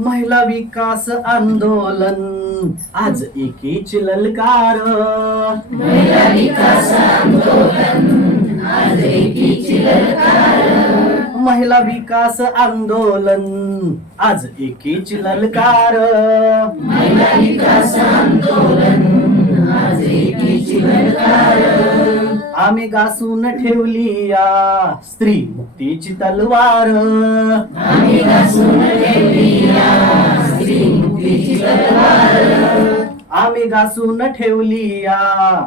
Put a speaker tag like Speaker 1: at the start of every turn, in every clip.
Speaker 1: महिला विकास आंदोलन. आज एकीची ललकार.
Speaker 2: महिला विकास आंदोलन. आज एकीची ललकार.
Speaker 1: महिला विकास आंदोलन. आज एकीची ललकार.
Speaker 2: महिला विकास आंदोलन. आज एकीची ललकार.
Speaker 1: आम्ही घासून ठेवली या स्त्री मुक्तीची तलवार.
Speaker 2: आम्ही घासून ठेवली या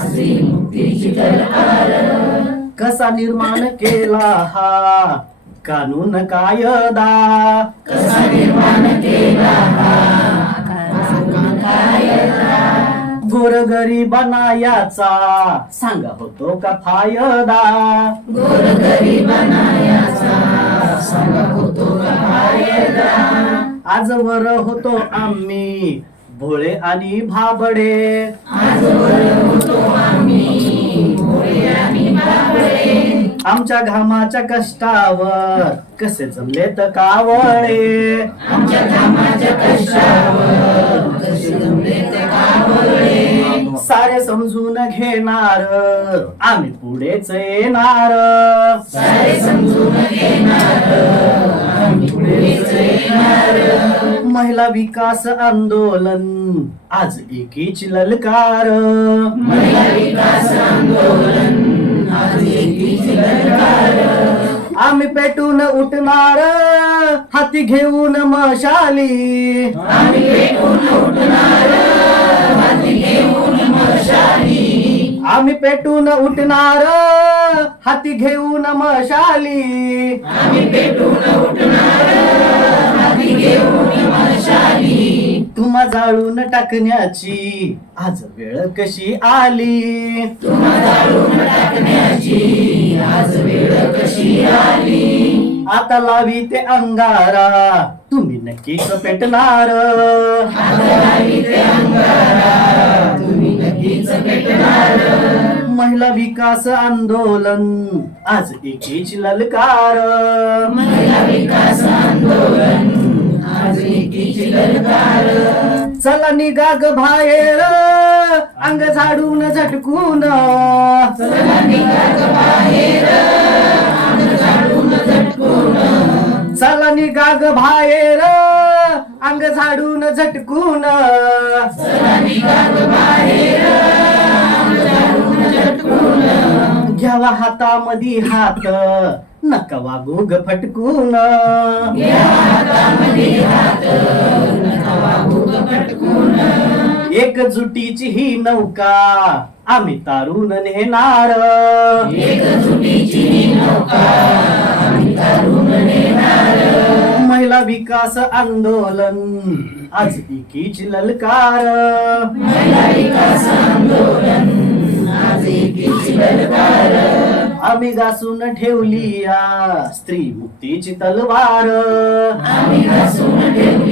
Speaker 2: स्त्री मुक्तीची तलवार.
Speaker 1: कसा निर्माण केला हा? कानून कायदा.
Speaker 2: कसा निर्माण केला हा?
Speaker 1: गोरगरिबांना याचा सांगा होतो का फायदा?
Speaker 2: गोरगरिबांना याचा सांगा होतो का फायदा?
Speaker 1: आजवर होतो आम्ही भोळे आणि भाबडे.
Speaker 2: आजवर होतो आम्ही भोळे आणि बाबळे
Speaker 1: आमच्या घामाच्या कष्टावर कसे जमलेत कावळे.
Speaker 2: आमच्या कामाच्या कष्टावर
Speaker 1: समजून घेणार? आम्ही पुढेच येणार. महिला विकास आंदोलन आज एकीची ललकार.
Speaker 2: महिला विकास आंदोलन आज एकीची ललकार.
Speaker 1: आम्ही पेटून उठणार हाती घेऊन मशाली.
Speaker 2: आम्ही पेटून उठणार हाती घेऊन मशाली
Speaker 1: आम्ही पेटून उठणार हाती घेऊन मशाली.
Speaker 2: आम्ही पेटून उठणार हाती घेऊन मशाली.
Speaker 1: तुम्हा जाळून टाकण्याची आज वेळ कशी आली?
Speaker 2: तुम्हा जाळून टाकण्याची आज वेळ कशी आली?
Speaker 1: आता लावी ते अंगारा तुम्ही नक्कीच पेटणार
Speaker 2: हाताळावी ते अंगारा
Speaker 1: महिला विकास आंदोलन. आज एकीची ललकार.
Speaker 2: महिला विकास आंदोलन. आज एकीची ललकार.
Speaker 1: चला निघा ग बाहेर. अंग झाडून झटकून.
Speaker 2: चला निघा ग बाहेर. अंग झाडून झटकून.
Speaker 1: चला निघा ग बाहेर. अंग झाडून झटकून.
Speaker 2: चला निघा ग बाहेर.
Speaker 1: घ्यावा हातामध्ये हात. नका वागू ग फटकून.
Speaker 2: या हातामध्ये
Speaker 1: एकजुटीची ही नौका आम्ही तारून नेणार
Speaker 2: ही नौका आम्ही तारून नेणार.
Speaker 1: महिला विकास आंदोलन आज एकीची ललकार.
Speaker 2: महिला विकास आंदोलन आज एकीची ललकार.
Speaker 1: आम्ही घासून ठेवली या. स्त्री मुक्तीची तलवार.
Speaker 2: आम्ही घासून ठेवली